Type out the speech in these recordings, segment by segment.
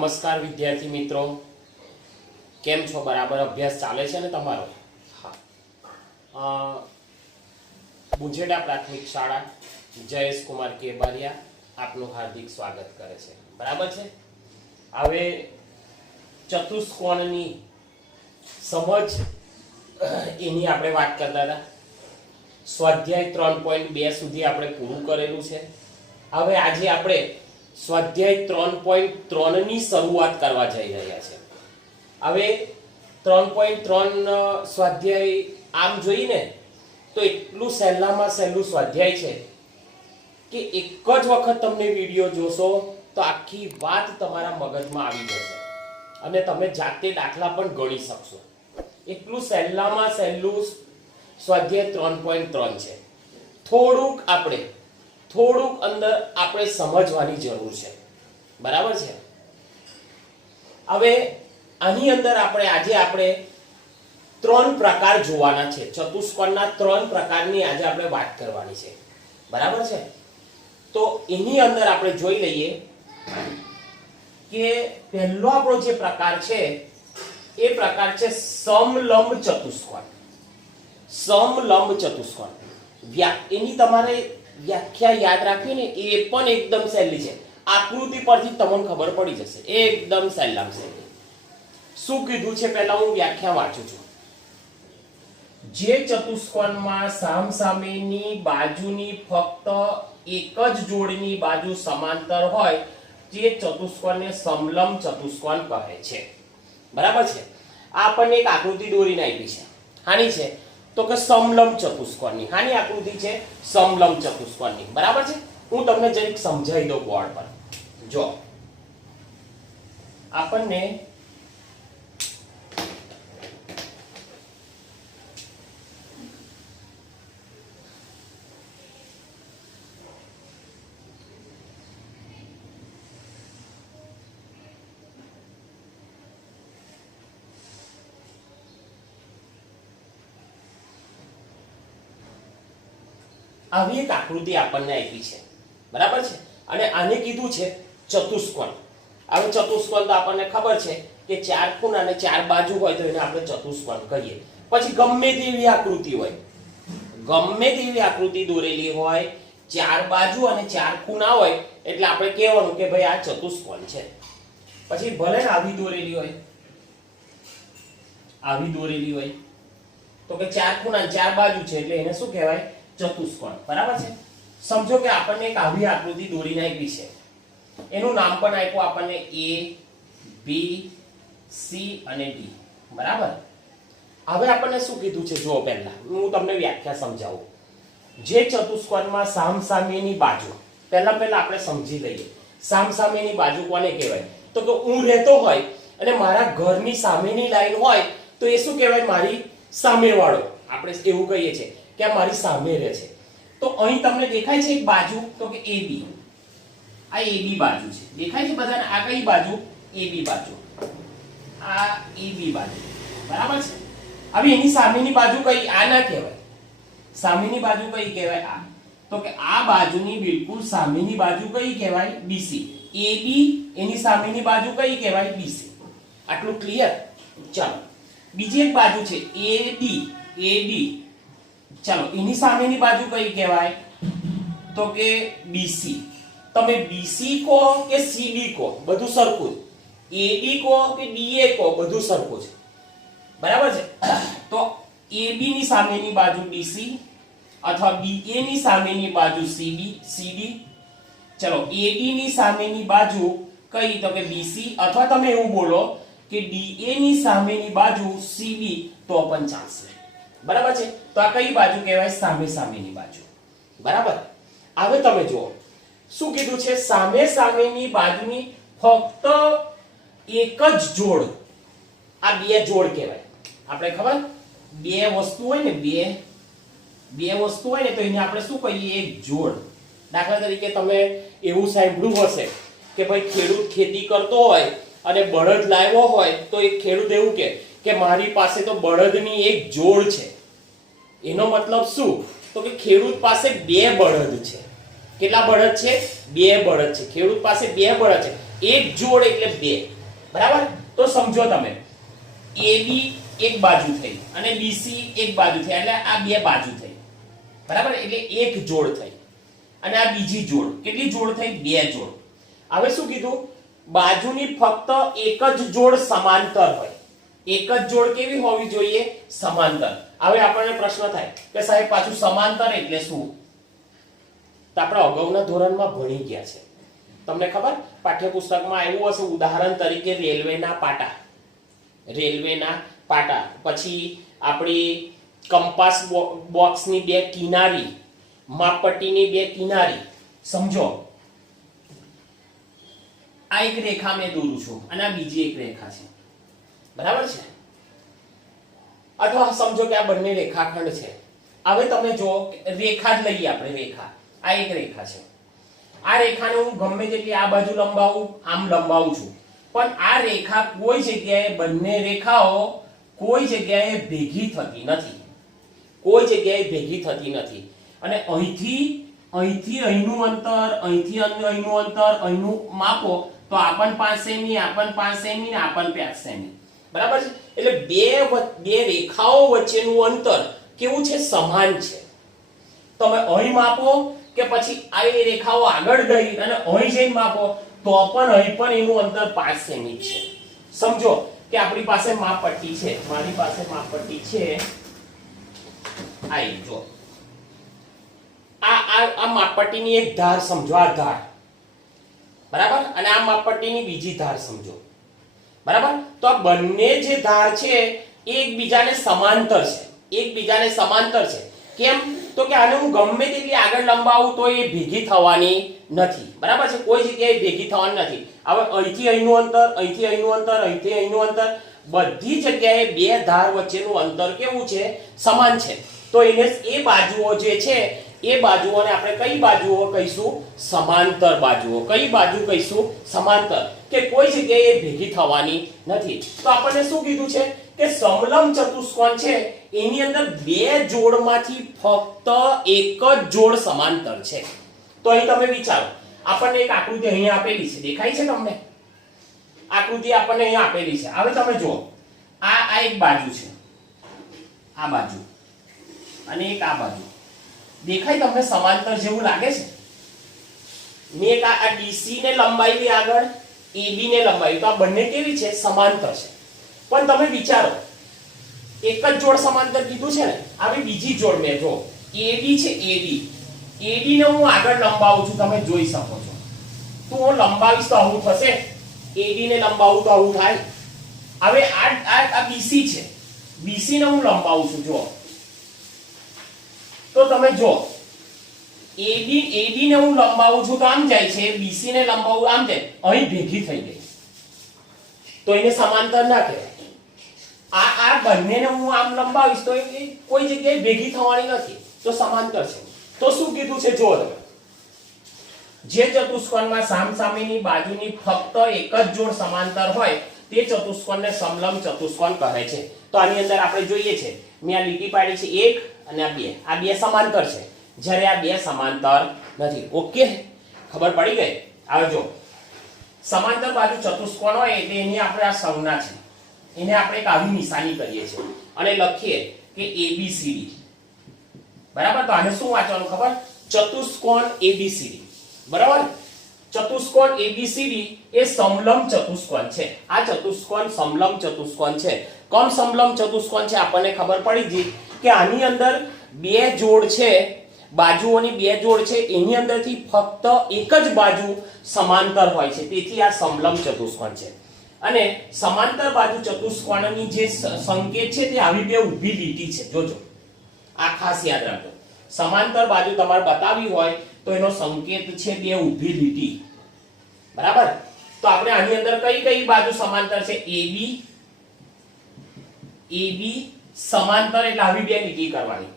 નમસ્કાર વિદ્યાર્થી મિત્રો, કેમ છો? બરાબર અભ્યાસ ચાલે છે ને તમારો? હા. બુંજેડા પ્રાથમિક શાળા જયેશ કુમાર કેબારિયા આપનું હાર્દિક સ્વાગત કરે છે. બરાબર છે. હવે ચતુષ્કોણની સમજ એની આપણે વાત કરતા હતા. સ્વાધ્યાય 3.2 સુધી આપણે પૂરું કરેલું છે. હવે આજે આપણે સ્વાધ્યાય 3.3 ની શરૂઆત કરવા જઈ રહ્યા છે. હવે 3.3 સ્વાધ્યાય આમ જોઈને તો એટલું સહેલામાં સહેલું સ્વાધ્યાય છે કે એક જ વખત તમને વિડીયો જોશો તો આખી વાત તમારા મગજમાં આવી જશે અને તમે જાતે દાખલા પણ ગણી શકશો. એટલું સહેલામાં સહેલું સ્વાધ્યાય 3.3 છે. થોડુંક અંદર આપણે સમજવાની જરૂર છે. બરાબર છે. હવે આની અંદર આજે ત્રણ પ્રકાર જોવાના છે. ચતુષ્કોણના 3 પ્રકારની આજે આપણે વાત કરવાની છે. બરાબર છે. તો એની અંદર આપણે જોઈ લઈએ કે પહેલો આપણો જે પ્રકાર છે એ પ્રકાર છે સમલંબ ચતુષ્કોણ. સમલંબ ચતુષ્કોણ એની તમારે વ્યાખ્યા યાદ રાખવી ને એ પણ એકદમ સહેલી છે. આકૃતિ પરથી તમને ખબર પડી જશે. એકદમ સહેલામાં સહેલી. શું કીધું છે પહેલા હું વ્યાખ્યા વાંચું છું. જે ચતુષ્કોણમાં સામસામેની બાજુની ફક્ત એક જ જોડની બાજુ સમાંતર હોય તે ચતુષ્કોણને સમલંબ ચતુષ્કોણ કહે છે. બરાબર છે. આ આપણને એક આકૃતિ દોરીને આપી છે. આની છે તો કે સમલંબ ચતુષ્કોણની. આની આકૃતિ છે સમલંબ ચતુષ્કોણની. બરાબર છે. હું તમને જરીક સમજાવી દઉં બોર્ડ પર. જો આપણને આવી એક આકૃતિ આપણને આપી છે. બરાબર છે. અને આને કીધું છે ચતુષ્કોણ. હવે ચતુષ્કોણ તો આપણને ખબર છે કે 4 ખૂણા અને 4 બાજુ હોય તો એને આપણે ચતુષ્કોણ કહીએ. પછી ગમે તેવી આકૃતિ હોય, ગમે તેવી આકૃતિ દોરેલી હોય, 4 બાજુ અને 4 ખૂણા હોય એટલે આપણે કહેવાનું કે ભાઈ આ ચતુષ્કોણ છે. પછી ભલે ને આવી દોરેલી હોય તો કે 4 ખૂણા અને 4 બાજુ છે એટલે એને શું કહેવાય? ચતુષ્કોણ. બરાબર છે. સમજો કે આપણને એક આવી આકૃતિ દોરીને આપી છે. એનું નામ પણ આપ્યું આપણને A, B, C અને D. બરાબર. હવે આપણને શું કીધું છે જો પહેલા હું તમને વ્યાખ્યા સમજાવું. જે ચતુષ્કોણમાં સામસામેની બાજુ, પહેલા આપણે સમજી લઈએ. સામસામેની બાજુ કોને કહેવાય? તો કે હું રહેતો હોય અને મારા ઘરની સામેની લાઈન હોય તો એ શું કહેવાય? મારી સામેવાળો. આપણે એવું કહીએ છીએ કે આ મારી સામે રહે છે. તો અહીં તમને દેખાય છે એક બાજુ તો કે AB. આ AB બાજુ છે. દેખાય છે બધાને? આ કઈ બાજુ? AB બાજુ. આ AB બાજુ. બરાબર છે. હવે એની સામેની બાજુ કઈ? આ ના કહેવાય. સામેની બાજુ કઈ કહેવાય? આ. તો કે આ બાજુની બિલકુલ સામેની બાજુ કઈ કહેવાય? BC. AB એની સામેની બાજુ કઈ કહેવાય? BC. આટલું ક્લિયર? ચાલો બીજી એક બાજુ છે AD. ચાલો એની સામેની બાજુ કઈ કહેવાય? તો કે BC. તમે BC કહો કે CD કહો બધું સરખું જ. AD કહો કે DA કહો બધું સરખું છે. બરાબર છે. તો AB ની સામેની બાજુ BC અથવા BA ની સામેની બાજુ CD. ચલો AD ની સામેની બાજુ કઈ? તો કે BC અથવા તમે એવું બોલો કે DA ની સામેની બાજુ CB તો પણ ચાલશે. બરાબર છે. તો આ કઈ બાજુ કહેવાય? સામેની બાજુ. બરાબર. હવે તમે જુઓ શું કીધું છે? સામેની બાજુની ફક્ત એક જ જોડ. આ બે જોડ કહેવાય. આપણે ખબર બે વસ્તુ હોય ને તો એને આપણે શું કહીએ? એક જોડ. દાખલા તરીકે તમે એવું સાંભળ્યું હશે કે ભાઈ ખેડૂત ખેતી કરતો હોય અને બળદ લાવ્યો હોય તો એક ખેડૂત એવું કે મારી પાસે તો બળદની એક જોડ છે. એનો મતલબ શું? તો કે ખેડૂત પાસે 2 બળદ છે. કેટલા બળદ છે? 2 બળદ છે. ખેડૂત પાસે 2 બળદ છે. એક જોડ એટલે બે, બરાબર. તો સમજો તમે AB એક બાજુ થઈ અને BC એક બાજુ થઈ, એટલે આ બે બાજુ થઈ, બરાબર. એટલે એક જોડ થઈ અને આ બીજી જોડ. કેટલી જોડ થઈ? બે જોડ. હવે શું કીધું? બાજુની ફક્ત એક જ જોડ સમાંતર હોય. એક જ જોડ કેવી હોવી જોઈએ? સમાંતર. હવે આપણને પ્રશ્ન થાય કે સાહેબ પાછું સમાંતર એટલે શું? તો આપણે અગાઉના ધોરણમાં ભણી ગયા છે. તમને ખબર, પાઠ્યપુસ્તકમાં આવ્યું હશે ઉદાહરણ તરીકે રેલવેના પાટા, રેલવેના પાટા, પછી આપણી કંપાસ બોક્સની બે કિનારી, માપપટ્ટીની બે કિનારી. સમજો આ એક રેખા મેં દોરું છું અને આ બીજી એક રેખા છે, બરાબર છે. અથવા સમજો કે આ બંને રેખાખંડ છે. હવે તમે જો રેખા જ લઈએ આપણે, રેખા, આ એક રેખા છે. આ રેખાને હું ગમે તેટલી આ બાજુ લંબાવું, આમ લંબાવું છું, પણ આ રેખા કોઈ જગ્યાએ, બંને રેખાઓ કોઈ જગ્યાએ ભેગી થતી નથી, કોઈ જગ્યાએ ભેગી થતી નથી. અને અહીંથી અહીંનું અંતર, અહીંથી અહીંનું અંતર, અહીંનું માપો તો આ પણ 5 સેમી, આ પણ 5 સેમી ને આ પણ 5 સેમી, બરાબર છે. એટલે બે રેખાઓ વચ્ચેનું અંતર કેવું છે? સમાન છે. તમે અહીં માપો કે પછી આ રેખાઓ આગળ ગઈ અને અહીં જઈને માપો તો પણ અહીં પણ એનું અંતર 5 સેમી છે. સમજો કે આપણી પાસે માપપટ્ટી છે, મારી પાસે માપપટ્ટી છે. આ જો આ માપપટ્ટીની એક ધાર સમજો, આ ધાર, બરાબર. અને આ માપપટ્ટીની બીજી ધાર સમજો, બરાબર. તો આ બંને જે ધાર છે એ એકબીજાને સમાંતર છે, એકબીજાને સમાંતર છે. કેમ? તો કે આને હું ગમે તેટલી આગળ લંબાવું તો એ ભેગી થવાની નથી, બરાબર છે. કોઈ જગ્યાએ ભેગી થવાની નથી. હવે અહીંથી અહીંનું અંતર, અહીંથી અહીંનું અંતર, અહીંથી અહીંનું અંતર, બધી જગ્યાએ બે ધાર વચ્ચેનું અંતર કેવું છે? સમાન છે. તો એને એ બાજુઓ જે છે એ બાજુઓને આપણે કઈ બાજુઓ કહીશું? સમાંતર બાજુઓ. કઈ બાજુ કહીશું? સમાંતર. કે કોઈ જગ્યાએ ભેગી થવાની નથી. તો આપણને શું કીધું છે કે સમલંબ ચતુષ્કોણ છે એની અંદર બે જોડમાંથી ફક્ત એક જ જોડ સમાંતર છે. તો અહીં તમે વિચારો, આપણને એક આકૃતિ અહીંયા આપેલી છે, દેખાય છે તમને? આકૃતિ આપણને અહીંયા આપેલી છે. હવે તમે જુઓ, આ એક બાજુ છે, આ બાજુ, અને એક આ બાજુ. દેખાય તમને સમાંતર જેવું લાગે છે? મેં એક આ DC ને લંબાવી આગળ, AB ને લંબાવી, તો આ બંને કેવી છે? સમાંતર છે. પણ તમે વિચારો, એક જ જોડ સમાંતર કીધું છે ને, આવી બીજી જોડ મેં જો AD છે, AD ને હું આગળ લંબાવું છું, તમે જોઈ શકો છો. તો હું લંબાવીશ તો આવું થશે, AD ને લંબાવું તો આવું થાય. હવે આ BC છે, BC ને હું લંબાવું છું, જો તો તમે જો AD ને હું લંબાવું છું તો આમ જાય છે, BC ને લંબાવું આમ જાય, અહીં ભેગી થઈ ગઈ, તો એને સમાંતર ના કહેવાય. આ બંનેને હું આમ લંબાવીશ તો એ કોઈ જગ્યાએ ભેગી થવાની નથી, તો સમાંતર છે. તો શું કીધું છે? જો તમે જે ચતુષ્કોણમાં સામસામેની બાજુની ફક્ત એક જ જોડ સમાંતર હોય તે ચતુષ્કોણને સમલંબ ચતુષ્કોણ કહે છે. તો આની અંદર આપણે જોઈએ છે, મેં આ લીટી પાડી છે, એક અને આ બે સમાંતર છે, જ્યારે આ બે સમાંતર નથી. ઓકે, ખબર પડી ગઈ? હવે જો સમાંતર બાજુ ચતુષ્કોણ હોય એટલે એની આપણે આ સંજ્ઞા છે, એને આપણે એક આવી નિશાની કરીએ છીએ અને લખીએ કે ABCD, બરાબર. તો આને શું વાંચવાનું ખબર? ચતુષ્કોણ ABCD, બરાબર. ચતુષ્કોણ ABCD એ સમલંબ ચતુષ્કોણ છે. આ ચતુષ્કોણ સમલંબ ચતુષ્કોણ છે. કોણ સમલંબ ચતુષ્કોણ છે? આપણને ખબર પડી ગઈ કે આની અંદર બે જોડ છે, બાજુઓની બે જોડ છે, એની અંદરથી ફક્ત એક જ બાજુ સમાંતર હોય છે, તેથી આ સમલંબ ચતુષ્કોણ છે. અને સમાંતર બાજુ ચતુષ્કોણની જે સંકેત છે તે આવી બે ઊભી લીટી છે. જોજો, આ ખાસ યાદ રાખજો. સમાંતર બાજુ તમારે બતાવી હોય તો એનો સંકેત છે બે ઊભી લીટી, બરાબર. તો આપણે આની અંદર કઈ બાજુ સમાંતર છે? AB સમાંતર એટલે આવી બે લીટી કરવાની,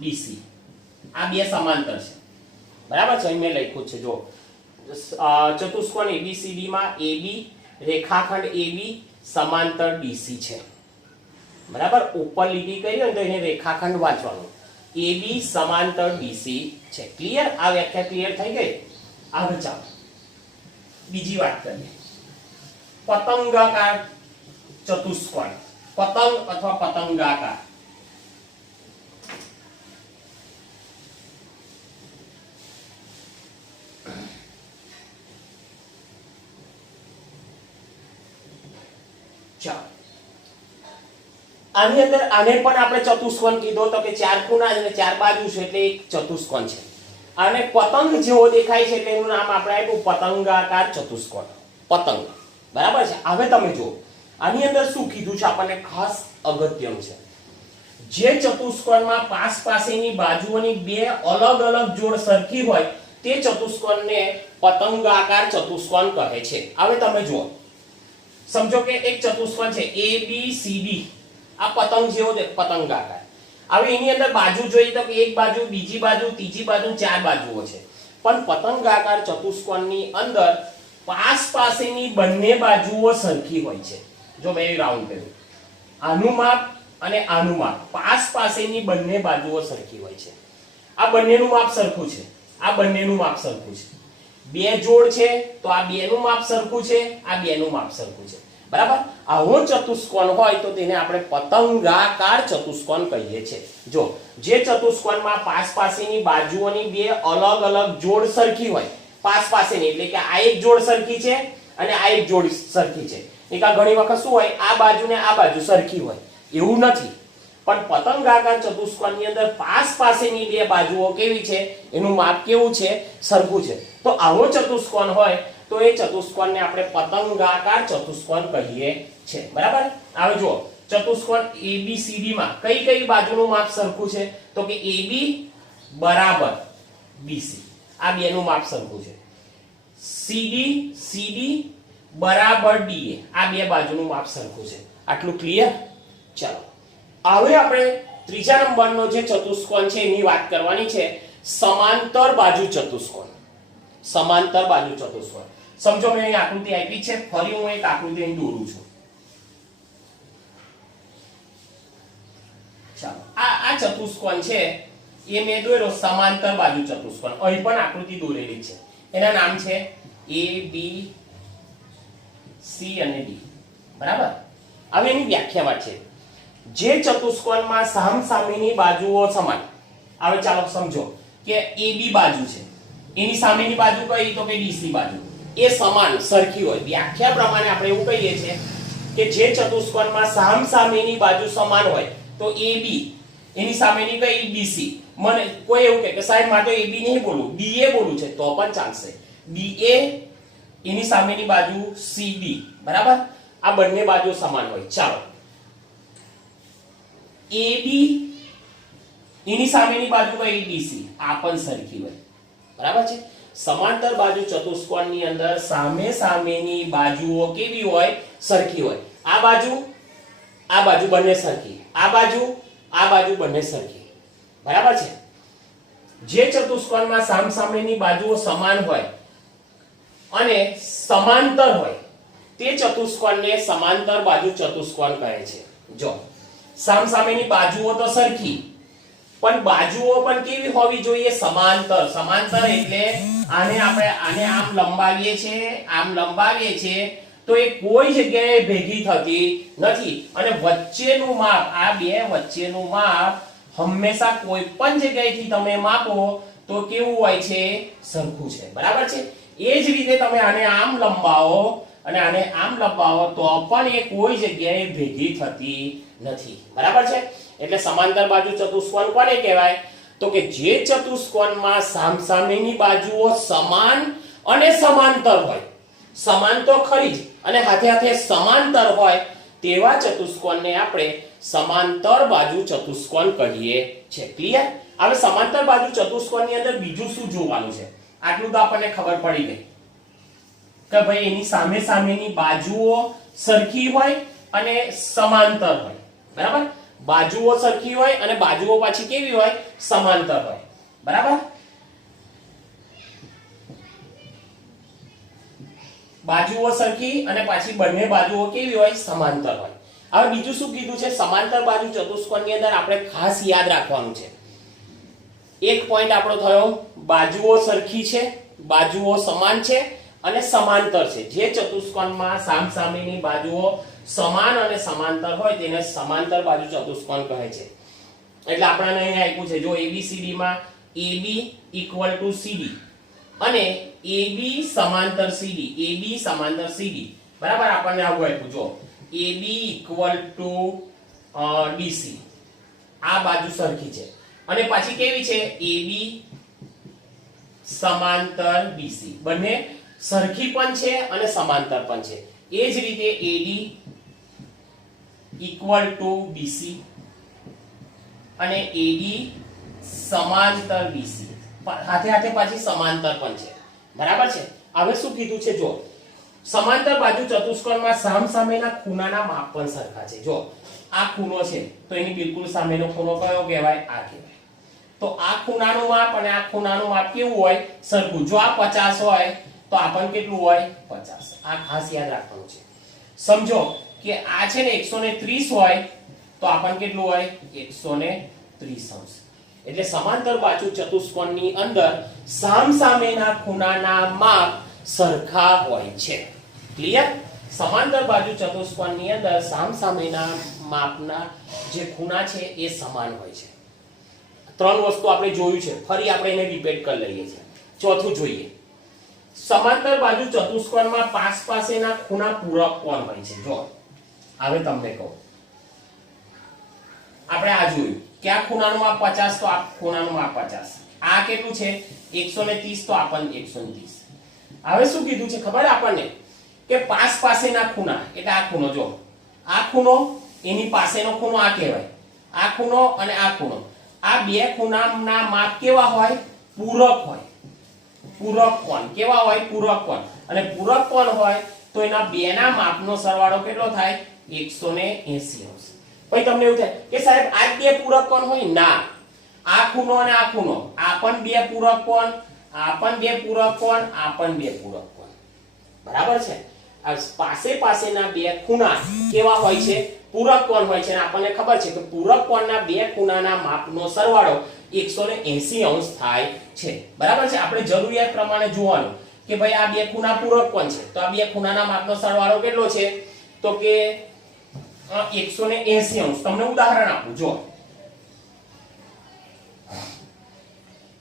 BC. આ બે સમાંતર છે, બરાબર છે. અહીં મેં લખ્યું છે, જો ચતુષ્કોણ ABCD માં AB રેખાખંડ AB સમાંતર BC છે, બરાબર. ઉપર લીટી કરી હોય તો એને રેખાખંડ વાંચવાનું, AB સમાંતર BC છે. ક્લિયર? આ વ્યાખ્યા ક્લિયર થઈ ગઈ? આગળ ચાલો, બીજી વાત કરીએ, પતંગાકાર ચતુષ્કોણ, પતંગ અથવા પતંગાકાર. આની અંદર આને પણ આપણે ચતુષ્કોણ કીધો તો કે ચાર ખૂણા અને ચાર બાજુ છે એટલે એક ચતુષ્કોણ છે. અને પતંગ જેવો દેખાય છે એટલે એનું નામ આપણે આપ્યું પતંગાકાર ચતુષ્કોણ, પતંગ. બરાબર છે. હવે તમે જુઓ આની અંદર શું કીધું છે આપણને ખાસ અગત્યનું છે. જે ચતુષ્કોણમાં પાસેની બાજુઓની બે અલગ અલગ જોડ સરખી હોય તે ચતુષ્કોણને પતંગાકાર ચતુષ્કોણ કહે છે. હવે તમે જુઓ, સમજો કે એક ચતુષ્કોણ છે ABCD, આ પતંગ જેવો પતંગાકાર. હવે એની અંદર બાજુ જોઈએ તો એક બાજુ, બીજી બાજુ, ત્રીજી બાજુ, ચાર બાજુઓ છે. પણ પતંગાકાર ચતુષ્કોણની અંદર પાસેની બંને બાજુઓ સરખી હોય છે. જો મેં રાઉન્ડ કર્યું, આનું માપ અને આનું માપ, પાસેની બંને બાજુઓ સરખી હોય છે. આ બંનેનું માપ સરખું છે, આ બંનેનું માપ સરખું છે. બે જોડ છે તો આ બેનું માપ સરખું છે, આ બેનું માપ સરખું છે. બરાબર. આવો ચતુષ્કોણ હોય તો તેને આપણે પતંગાકાર ચતુષ્કોણ કહીએ છીએ. જો જે ચતુષ્કોણમાં પાસેની બાજુઓની બે અલગ અલગ જોડ સરખી હોય, પાસેની એટલે કે આ એક જોડ સરખી છે અને આ એક જોડ સરખી છે. એકા ઘણી વખત શું હોય, આ બાજુ ને આ બાજુ સરખી હોય, એવું નથી. પણ પતંગાકાર ચતુષ્કોણની અંદર પાસેની બે બાજુઓ કેવી છે, એનું માપ કેવું છે, સરખું છે. તો આવો ચતુષ્કોણ હોય તો એ ચતુષ્કોણને આપણે પતંગાકાર ચતુષ્કોણ કહીએ છીએ. બરાબર. હવે જુઓ ચતુષ્કોણ ABCD માં કઈ કઈ બાજુનું માપ સરખું છે તો કે AB બરાબર BC, આ બેનું માપ સરખું છે. CD બરાબર DA, આ બે બાજુનું માપ સરખું છે. આટલું ક્લિયર? ચાલો હવે આપણે ત્રીજા નંબરનો જે ચતુષ્કોણ છે એની વાત કરવાની છે, સમાંતર બાજુ ચતુષ્કોણ. સમાંતર બાજુ ચતુષ્કોણ. સમજો મેં અહીં આકૃતિ આપી છે, ફરી હું એક આકૃતિ અહીં દોરું છું. ચાલો આ ચતુષ્કોણ છે એ મેં દોર્યો સમાંતર બાજુ ચતુષ્કોણ. અહીં પણ આકૃતિ દોરેલી છે, એના નામ છે A B C અને D. બરાબર. હવે એની વ્યાખ્યામાં છે, જે ચતુષ્કોણમાં સામસામેની બાજુઓ સમાન. હવે ચાલો સમજો કે AB બાજુ છે, એની સામેની બાજુ કઈ તો કે BC બાજુ, એ સમાન સરખી હોય. વ્યાખ્યા પ્રમાણે આપણે એવું કહીએ છીએ કે જે ચતુષ્કોણમાં સામસામેની બાજુ સમાન હોય તો AB, એની સામેની કઈ BC. મને કોઈ એવું કહે કે સાહેબ મારે તો AB નહીં બોલું, BA બોલું છે તો પણ ચાલશે. BA એની સામેની બાજુ CD. બરાબર. આ બંને બાજુ સમાન હોય. ચાલો AB એની સામેની બાજુ કઈ BC, આ પણ સરખી હોય. બરાબર છે. સમાંતર બાજુ ચતુષ્કોણની અંદર સામેની બાજુઓ કેવી હોય, સરખી હોય. આ બાજુ બંને સરખી, આ બાજુ બંને સરખી. બરાબર છે. જે ચતુષ્કોણમાં સામેની બાજુઓ સમાન હોય અને સમાંતર હોય તે ચતુષ્કોણને સમાંતર બાજુ ચતુષ્કોણ કહે છે. જો સામેની બાજુઓ તો સરખી, પણ બાજુઓ પણ કેવી હોવી જોઈએ, સમાંતર. સમાંતર એટલે આને આમ લંબાવીએ છે તો એ કોઈ જગ્યાએ ભેગી થતી નથી. અને વચ્ચેનું માપ, આ બે વચ્ચેનું માપ હંમેશા કોઈ પણ જગ્યાએથી તમે માપો તો કેવું હોય છે, સરખું છે. બરાબર છે. એ જ રીતે તમે આને આમ લંબાવો અને આને આમ લંબાવો તો પણ એ કોઈ જગ્યાએ ભેગી થતી નથી. બરાબર છે. એટલે સમાંતર બાજુ ચતુષ્કોણ કોને કહેવાય તો કે જે ચતુષ્કોણમાં સામસામેની બાજુઓ સમાન અને સમાંતર હોય, સમાન તો ખરી જ અને હાથે સમાંતર હોય તેવા ચતુષ્કોણને આપણે સમાંતર બાજુ ચતુષ્કોણ કહીએ છીએ. ક્લિયર? હવે સમાંતર બાજુ ચતુષ્કોણની અંદર બીજું શું જોવાનું છે, આટલું તો આપણને ખબર પડી ગઈ કે ભાઈ એની સામેની બાજુઓ સરખી હોય અને સમાંતર હોય. બરાબર. બાજુઓ સરખી હોય અને બાજુઓ પાછી કેવી હોય, સમાંતર હોય. બરાબર. બાજુઓ સરખી અને પાછી બંને બાજુઓ કેવી હોય, સમાંતર હોય. હવે બીજું શું કીધું છે, સમાંતર બાજુ ચતુષ્કોણની અંદર આપણે ખાસ યાદ રાખવાનું છે, એક પોઈન્ટ આપણો થયો, બાજુઓ સરખી છે, બાજુઓ સમાન છે અને સમાંતર છે. જે ચતુષ્કોણમાં સામસામેની બાજુઓ સમાન અને સમાંતર હોય તેને સમાંતર બાજુ ચતુષ્કોણ કહે છે. એટલે આપણને અહીં આપ્યું છે જો ABCD માં AB = CD અને AB સમાંતર CD, AB સમાંતર CD, બરાબર. આપણને આવું આપ્યું જો AB = DC, આ બાજુ સરખી છે અને પાછી કેવી છે AB સમાંતર BC, બંને સરખી પણ છે અને સમાંતર પણ છે. એ જ રીતે AD = BC અને AD સમાંતર BC, હાથે હાથે પાછી સમાંતર પણ છે, બરાબર છે. હવે શું કીધું છે જો સમાંતર બાજુ ચતુષ્કોણમાં સામસામેના ખૂણાના માપ પણ સરખા છે. જો આ ખૂણો છે તો એની બિલકુલ સામેનો ખૂણો કયો કહેવાય? આ કહેવાય. તો આ ખૂણાનું માપ અને આ ખૂણાનું માપ કેવું હોય? સરખું. જો આ 50 હોય તો આ પણ કેટલું હોય? 50. આ ખાસ યાદ રાખવાનું છે. સમજો કે આ છે ને 130 હોય તો આ પણ કેટલું હોય? 130°. એટલે સમાંતર બાજુ ચતુષ્કોણની અંદર સામસામેના ખૂણાના માપ સરખા હોય છે. ક્લિયર? સમાંતર બાજુ ચતુષ્કોણની અંદર સામસામેના માપના જે ખૂણા છે એ સમાન હોય છે. ત્રણ વસ્તુ આપણે જોયું છે, ફરી આપણે એને રિપીટ કરી લઈએ છીએ. ચોથું જોઈએ, સમાંતર બાજુ ચતુષ્કોણમાં પાસેના ખૂણા પૂરક કોણ હોય છે? જો હવે તમને કહું, આપણે આ જોયું કે આ ખૂણાનું માપ 50 તો આ ખૂણાનું માપ 50, આ કેટલું છે? 130 તો આ પણ 130. હવે શું કીધું છે ખબર આપણને કે પાસેના ખૂણા એટલે આ ખૂણો, જો આ ખૂણો એની પાસેનો ખૂણો આ કહેવાય, આ ખૂણો અને આ ખૂણો, આ બે ખૂણાના માપ કેવા હોય? પૂરક હોય. પૂરક કોણ કેવા હોય? પૂરક કોણ. અને પૂરક કોણ હોય તો એના બેના માપનો સરવાળો કેટલો થાય? 180°. પછી તમને એવું થાય કે સાહેબ આ બે પૂરક કોણ હોય? ના, આ ખૂણો અને આ ખૂણો, આ પણ બે પૂરક કોણ, આ પણ બે પૂરક કોણ, આ પણ બે પૂરક કોણ, બરાબર છે. આ પાસેના બે ખૂણા કેવા હોય છે? પૂરક કોણ હોય છે. અને આપણને ખબર છે કે પૂરક કોણના બે ખૂણાના માપનો સરવાળો 180° થાય છે, બરાબર છે. આપણે જરૂરિયાત પ્રમાણે જોવાનું કે ભાઈ આ બે ખૂણા પૂરક કોણ છે તો આ બે ખૂણાના માપનો સરવાળો કેટલો છે? તો કે 180°. તમને ઉદાહરણ આપું જો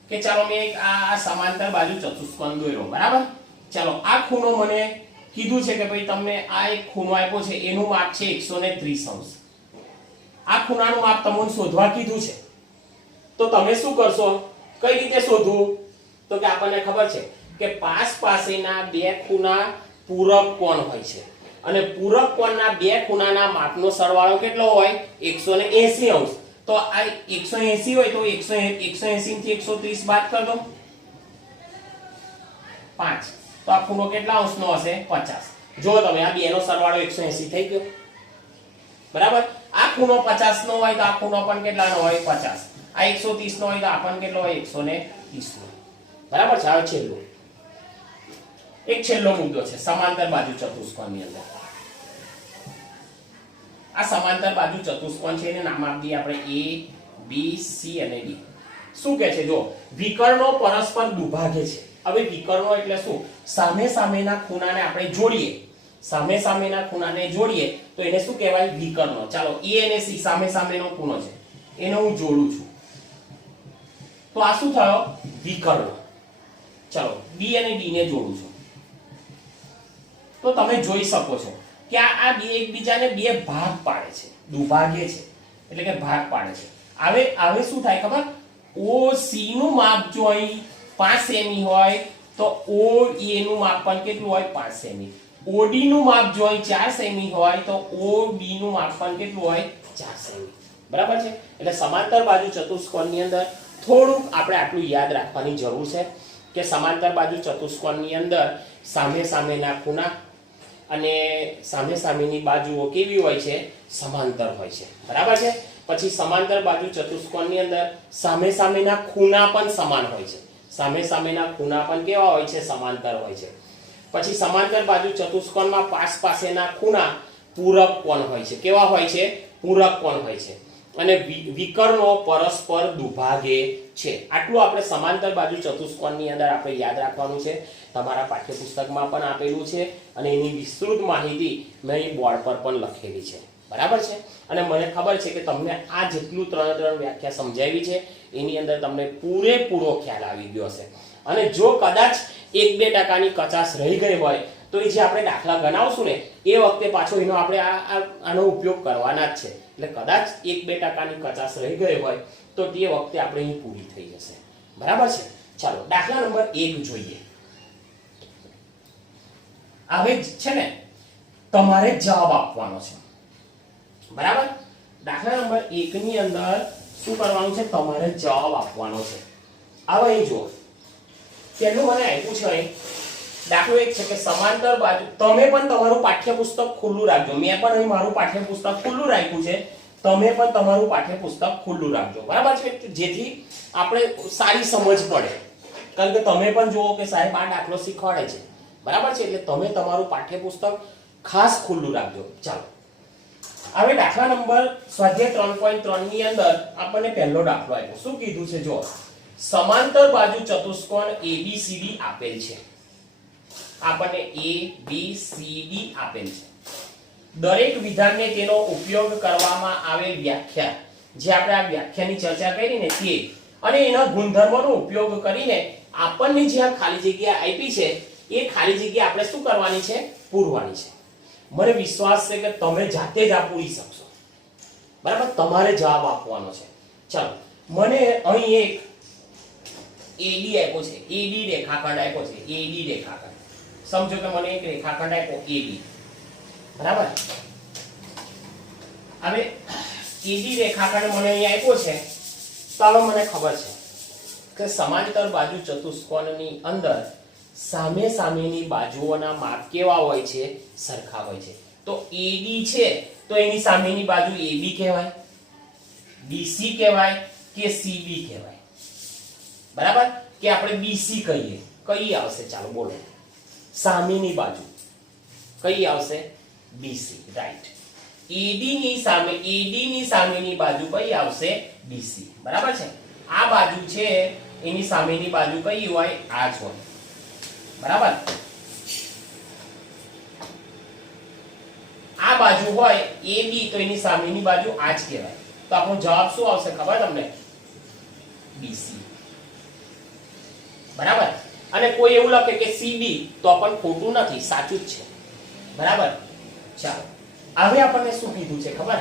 કે ચાલો મેં આ સમાંતર બાજુ ચતુષ્કોણ દોર્યો, બરાબર. ચાલો આ ખૂણો મને કીધું છે કે ભાઈ તમને આ એક ખૂણો આપ્યો છે એનું માપ છે 130°. આ ખૂણાનું માપ તમને શોધવા કીધું છે તો તમે શું કરશો? કઈ રીતે શોધવું? તો કે આપણને ખબર છે કે પાસેના બે ખૂણા પૂરક કોણ હોય છે અને પૂરક કોણના બે ખૂણાના માપનો સરવાળો કેટલો હોય? 180°. તો આ 180 હોય તો 180 થી 130 બાદ કર દો, 5. તો આ ખૂણો કેટલા અંશનો હશે? 50. જો તમે આ બેનો સરવાળો 180 થઈ ગયો, બરાબર. આ ખૂણો 50 નો હોય તો આ ખૂણો પણ કેટલાનો હોય? 50. આ 130 નો હોય તો આ પણ કેટલો હોય? 130 નો, બરાબર છે. હવે છેલ્લો મુદ્દો છે સમાંતર બાજુ ચતુષ્કોણની અંદર. આ સમાંતર બાજુ ચતુષ્કોણ છે એને નામ આપી દઈએ આપણે A, B, C અને D. શું કહે છે? જો વિકર્ણો પરસ્પર દુભાગે છે. હવે વિકર્ણો એટલે શું? સામેના ખૂણાને આપણે જોડીએ, સામેના ખૂણાને જોડીએ તો એને શું કહેવાય? વિકર્ણો. ચાલો A અને C સામેનો ખૂણો છે એને હું જોડું છું તો આ શું થયો? વિકર્ણ. ચાલો B અને D ને જોડું છું તો તમે જોઈ શકો છો કે આ બે એકબીજાને બે ભાગ પાડે છે, દુભાગે છે એટલે કે ભાગ પાડે છે. હવે શું થાય ખબર? OC નું માપ જો અહીં 5 સેમી હોય તો OA નું માપ પણ કેટલું હોય? 5 સેમી. OD નું માપ જો અહીં 4 સેમી હોય તો OB નું માપ પણ કેટલું હોય? 4 સેમી, બરાબર છે. એટલે સમાંતર બાજુ ચતુષ્કોણની અંદર થોડુંક આપણે આટલું યાદ રાખવાની જરૂર છે કે સમાંતર બાજુ ચતુષ્કોણની અંદર સામેના ખૂણા અને સામેની બાજુઓ કેવી હોય છે? સમાંતર હોય છે, બરાબર છે. પછી સમાંતર બાજુ ચતુષ્કોણની અંદર સામેના ખૂણા પણ સમાન હોય છે, સામેના ખૂણા પણ કેવા હોય છે? સમાંતર હોય છે. પછી સમાંતર બાજુ ચતુષ્કોણમાં પાસેના ખૂણા પૂરક કોણ હોય છે. કેવા હોય છે? પૂરક કોણ હોય છે. અને વિકર્ણો પરસ્પર દુભાગે છે. આટલું આપણે સમાંતર બાજુ ચતુષ્કોણની અંદર આપણે યાદ રાખવાનું છે. તમારા પાઠ્યપુસ્તકમાં પણ આપેલું છે અને એની વિસ્તૃત માહિતી મેં અહીં બોર્ડ પર પણ લખેલી છે. બરાબર છે. અને મને ખબર છે કે તમને આ જેટલું 3 વ્યાખ્યા સમજાવી છે એની અંદર તમને પૂરેપૂરો ખ્યાલ આવી ગયો હશે. અને જો કદાચ 1-2% કચાશ રહી ગઈ હોય તો એ જે આપણે દાખલા ગણાવશું ને એ વખતે પાછો એનો આપણે આનો ઉપયોગ કરવાના જ છે. એટલે કદાચ 1-2% કચાશ રહી ગઈ હોય તો તે વખતે આપણે અહીં પૂરી થઈ જશે. બરાબર છે. ચાલો દાખલા નંબર 1 જોઈએ. હવે છે ને તમારે જવાબ આપવાનો છે. બરાબર. દાખલા નંબર 1 ની અંદર શું કરવાનું છે? તમારે જવાબ આપવાનો છે. હવે અહીં જુઓ, પહેલું મને આપ્યું છે અહીં દાખલો એક છે કે સમાંતર બાજુ. તમે પણ તમારું પાઠ્યપુસ્તક ખુલ્લું રાખજો. મેં પણ અહીં મારું પાઠ્યપુસ્તક ખુલ્લું રાખ્યું છે. તમે પણ તમારું પાઠ્યપુસ્તક ખુલ્લું રાખજો. બરાબર છે. જેથી આપણે સારી સમજ પડે. કારણ કે તમે પણ જુઓ કે સાહેબ આ દાખલો શીખવાડે છે. બરાબર છે. એટલે તમે તમારું પાઠ્યપુસ્તક ખાસ ખુલ્લું રાખજો. ચાલો હવે દાખલા નંબર સ્વાધ્યાય 3.3 ની અંદર આપણને પહેલો દાખલો આપ્યો. શું કીધું છે? જો સમાંતર બાજુ ચતુષ્કોણ ABCD આપેલ છે. આપણને ABCD આપેલ છે. દરેક વિધાનને તેનો ઉપયોગ કરવામાં આવેલ વ્યાખ્યા, જે આપણે આ વ્યાખ્યાની ચર્ચા કરી ને તે અને એના ગુણધર્મોનો ઉપયોગ કરીને આપણને જે આ ખાલી જગ્યા આપી છે એ ખાલી જગ્યા આપણે શું કરવાની છે? પૂરવાની છે. મને વિશ્વાસ છે કે તમે જાતે જ આ પૂરી શકશો. બરાબર. તમારે જવાબ આપવાનો છે. ચાલો મને અહીં એક AD આપ્યો છે. AD રેખાખંડ આપ્યો છે. AD રેખાખંડ સમજો કે મને એક રેખાખંડ આપ્યો AD. બરાબર. હવે AD રેખાખંડ મને અહીં આપ્યો છે તો હવે મને ખબર છે કે સમાંતર બાજુ ચતુષ્કોણની અંદર સામે સામેની બાજુઓના માપ કેવા હોય છે? સરખા હોય છે. તો AD છે તો એની સામેની બાજુ AB કહેવાય, BC કહેવાય કે CB કહેવાય. બરાબર. કે આપણે BC કહીએ. કઈ આવશે? ચાલો બોલો. સામેની બાજુ કઈ આવશે? BC. રાઈટ. AD ની સામેની બાજુ કઈ આવશે? BC. બરાબર છે. આ બાજુ છે એની સામેની બાજુ કઈ હોય? આ જ હોય. બરાબર. આ બાજુ હોય AB તો એની સામેની બાજુ આ જ કહેવાય. તો આપણો જવાબ શું આવશે ખબર તમને? BC. બરાબર. અને કોઈ એવું લખે કે CB તો પણ ખોટું નથી, સાચું જ છે. બરાબર. ચાલો હવે આપણને શું કીધું છે ખબર?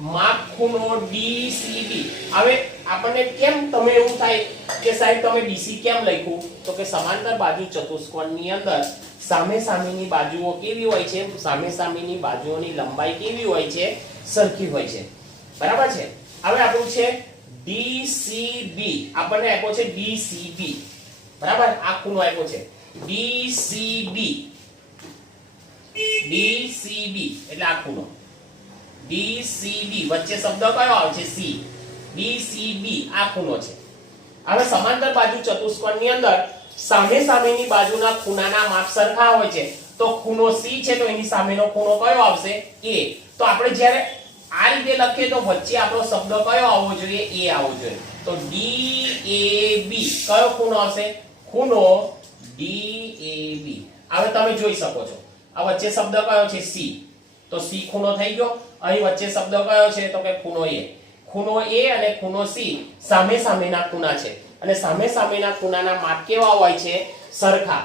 માપ ખૂણો DCB. હવે આપણને કેમ તમે એવું થાય કે સાહેબ તમે BC કેમ લખ્યું? તો કે સમાંતર બાજુ ચતુષ્કોણની અંદર સામે સામેની બાજુઓ કેવી હોય છે? સામે સામેની બાજુઓની લંબાઈ કેવી હોય છે? સરખી હોય છે. બરાબર છે. હવે આપણું છે DCB. આપણને આપ્યો છે DCB. બરાબર. આ ખૂણો આપ્યો છે DCB. DCB એટલે આ ખૂણો DCB. વચ્ચે શબ્દ કયો આવે છે? C. DCB આ ખૂણો છે. હવે સમાંતર બાજુ ચતુષ્કોણની અંદર સામે સામેની બાજુના ખૂણાના માપ સરખા હોય છે. તો ખૂણો C છે તો એની સામેનો ખૂણો કયો આવશે? A. તો આપણે જ્યારે આ રીતે લખીએ તો વચ્ચે આપણો શબ્દ કયો આવવો જોઈએ? A આવવો જોઈએ. તો DAB કયો ખૂણો આવશે? ખૂણો DAB. હવે તમે જોઈ શકો છો આ વચ્ચે શબ્દ કયો છે? C. તો C ખૂણો થઈ ગયો. અહીં વચ્ચે શબ્દ કયો છે? તો કે ખૂણો A. ખૂણો A અને ખૂણો C સામે સામેના ખૂણા છે અને સામે સામેના ખૂણાના માપ કેવા હોય છે? સરખા.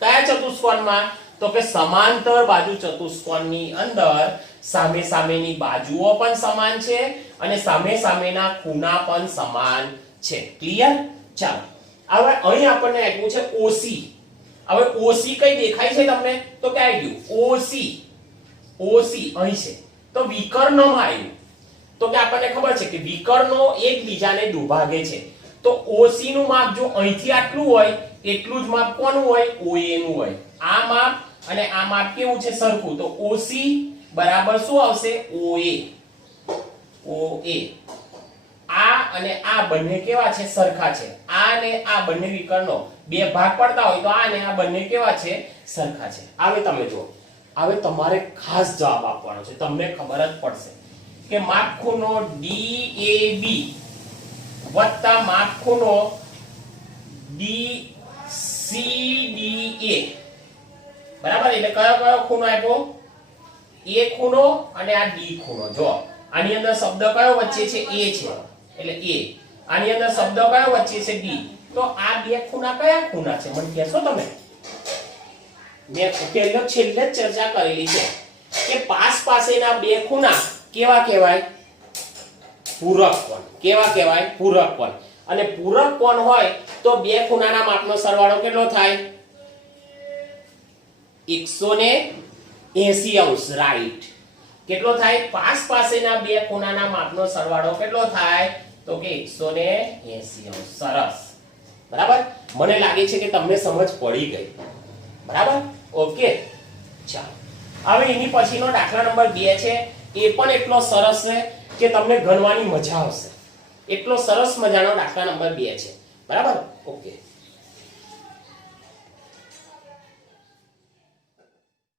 કયા ચતુષ્કોણમાં? તો કે સમાંતર બાજુ ચતુષ્કોણની અંદર સામે સામેની બાજુઓ પણ સમાન છે અને સામે સામેના ખૂણા પણ સમાન છે. ક્લિયર? ચાલો હવે અહીં આપણને આપ્યું છે OC. હવે OC કઈ દેખાય છે તમને? તો કે આવી ગયું OC. OC અહીં છે. તો વિકર્ણમાં આવ્યું. તો કે આપણને ખબર છે કે વિકર્ણો એકબીજાને દુભાગે છે. તો OC નું માપ જો અહીંથી આટલું હોય એટલું જ માપ કોનું હોય? OA નું હોય. આ માપ અને આ માપ કેવું છે? સરખું. તો OC બરાબર શું આવશે? OA. OA. આ અને આ બંને કેવા છે? સરખા છે. આ અને આ બંને વિકર્ણો બે ભાગ પડતા હોય તો આ અને આ બંને કેવા છે? સરખા છે. હવે તમે જુઓ. હવે તમારે ખાસ જવાબ આપવાનો છે. તમને ખબર જ પડશે કે માપ ખૂણો DAB વત્તા માપ ખૂણો DCDA, બરાબર. એટલે કયો કયો ખૂણો આપ્યો? A ખૂણો અને આ D ખૂણો. જો આની અંદર શબ્દ કયો વચ્ચે છે? A છે એટલે A. આની અંદર શબ્દ કયો વચ્ચે છે? D. તો આ બે ખૂણા કયા ખૂણા છે મને કહેશો તમે? મેં છેલ્લે ચર્ચા કરેલી છે કે પાસ પાસેના બે ખૂણા કેવા કહેવાય? પૂરક કોણ. કેવા કહેવાય? પૂરક કોણ. અને પૂરક કોણ હોય તો બે ખૂણાના માપનો સરવાળો કેટલો થાય? 180 અંશ. રાઈટ. કેટલો થાય? પાસ પાસેના બે ખૂણાના માપનો સરવાળો કેટલો થાય? તો કે 180 અંશ. સરસ. બરાબર. મને લાગે છે કે તમને સમજ પડી ગઈ. બરાબર. ઓકે, ચાલો હવે એની પછીનો દાખલા નંબર 2 છે. એ પણ એટલો સરસ છે કે તમને ગણવાની મજા આવશે. એટલો સરસ મજાનો દાખલા નંબર 2 છે. બરાબર. ઓકે.